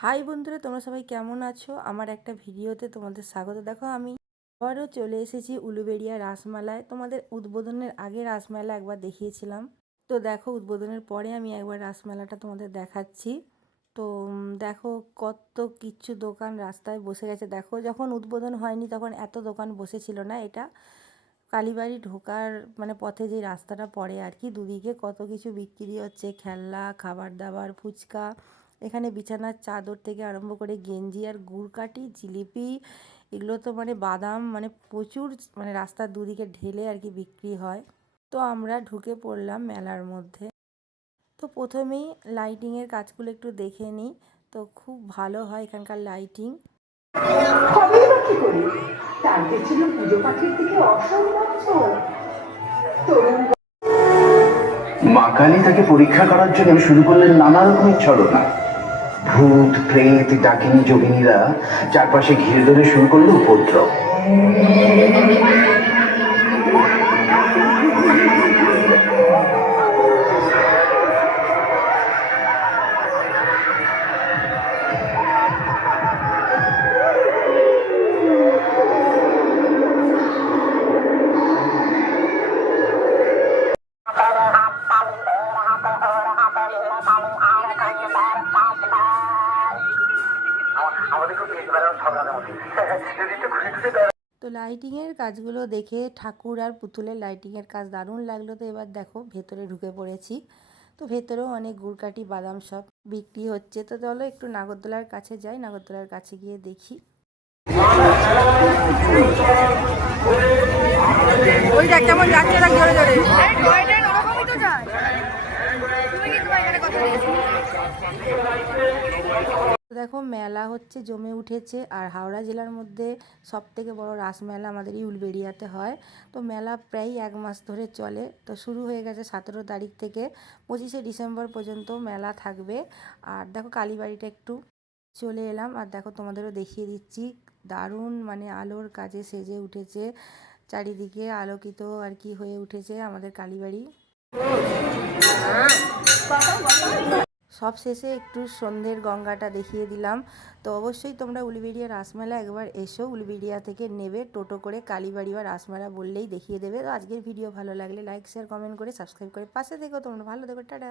High বন্ধুরা, তোমরা সবাই কেমন আছো? আমার একটা ভিডিওতে তোমাদের স্বাগত। দেখো আমি আবারও চলে এসেছি উলুবেড়িয়া রাসমেলায়। তোমাদের উদ্বোধনের আগে রাসমেলা একবার দেখিয়েছিলাম, তো দেখো উদ্বোধনের পরে আমি একবার রাসমেলাটা তোমাদের দেখাচ্ছি। তো দেখো কত কিচ্ছু দোকান রাস্তায় বসে গেছে। দেখো যখন উদ্বোধন হয়নি তখন এত দোকান বসেছিল না। এটা কালীবাড়ি ঢোকার মানে পথে যে রাস্তাটা পড়ে আর কি, দুদিকে কত কিছু বিক্রি হচ্ছে, খেলনা, খাবার দাবার, ফুচকা, এখানে বিছানার চাদর থেকে আরম্ভ করে গেঞ্জি আর গুড়কাঠি, জিলিপি, এগুলো তো মানে বাদাম, মানে প্রচুর মানে রাস্তার দুদিকে ঢেলে আর কি বিক্রি হয়। তো আমরা ঢুকে পড়লাম মেলার মধ্যে। তো প্রথমেই লাইটিংয়ের কাজগুলো একটু দেখে নিই। তো খুব ভালো হয় এখানকার লাইটিং। মা কালী তাকে পরীক্ষা করার জন্য শুরু করলেন নানা রকমের ছলনা। ভূত, প্রেত, ডাকিনী, যোগিনীরা চারপাশে ঘিরে ধরে শুরু করলো উপদ্রব। তো লাইটিংয়ের কাজগুলো দেখে ঠাকুর আর পুতুলের লাইটিংয়ের কাজ দারুণ লাগলো। তো এবার দেখো ভেতরে ঢুকে পড়েছি। তো ভেতরেও অনেক গুড়কাঠি, বাদাম সব বিক্রি হচ্ছে। তো চলো একটু নাগরদোলার কাছে যাই, নাগরদোলার কাছে গিয়ে দেখি। ওইটা কেমন যাচ্ছে না জোরে জোরে। দেখো মেলা হচ্ছে, জমে উঠেছে। আর হাওড়া জেলার মধ্যে সবথেকে বড় রাসমেলা আমাদের এই উলবেড়িয়াতে হয়। তো মেলা প্রায় 1 মাস ধরে চলে। তো শুরু হয়ে গেছে 17 তারিখ থেকে 25শে ডিসেম্বর পর্যন্ত মেলা থাকবে। আর দেখো কালীবাড়িটা একটু চলে এলাম, আর দেখো তোমাদেরও দেখিয়ে দিচ্ছি। দারুণ মানে আলোর কাজে সেজে উঠেছে, চারিদিকে আলোকিত আর কি হয়ে উঠেছে আমাদের কালীবাড়ি। সব শেষে একটু সন্ধ্যের গঙ্গাটা দেখিয়ে দিলাম। তো অবশ্যই তোমরা উলুবেড়িয়া রাসমেলা একবার এসো। উলুবেড়িয়া থেকে নেবে টোটো করে কালীবাড়ি বা রাসমেলা বললেই দেখিয়ে দেবে। তো আজকের ভিডিও ভালো লাগলে লাইক, শেয়ার, কমেন্ট করে সাবস্ক্রাইব করে পাশে থেকো। তোমরা ভালো থেকো, টাটা।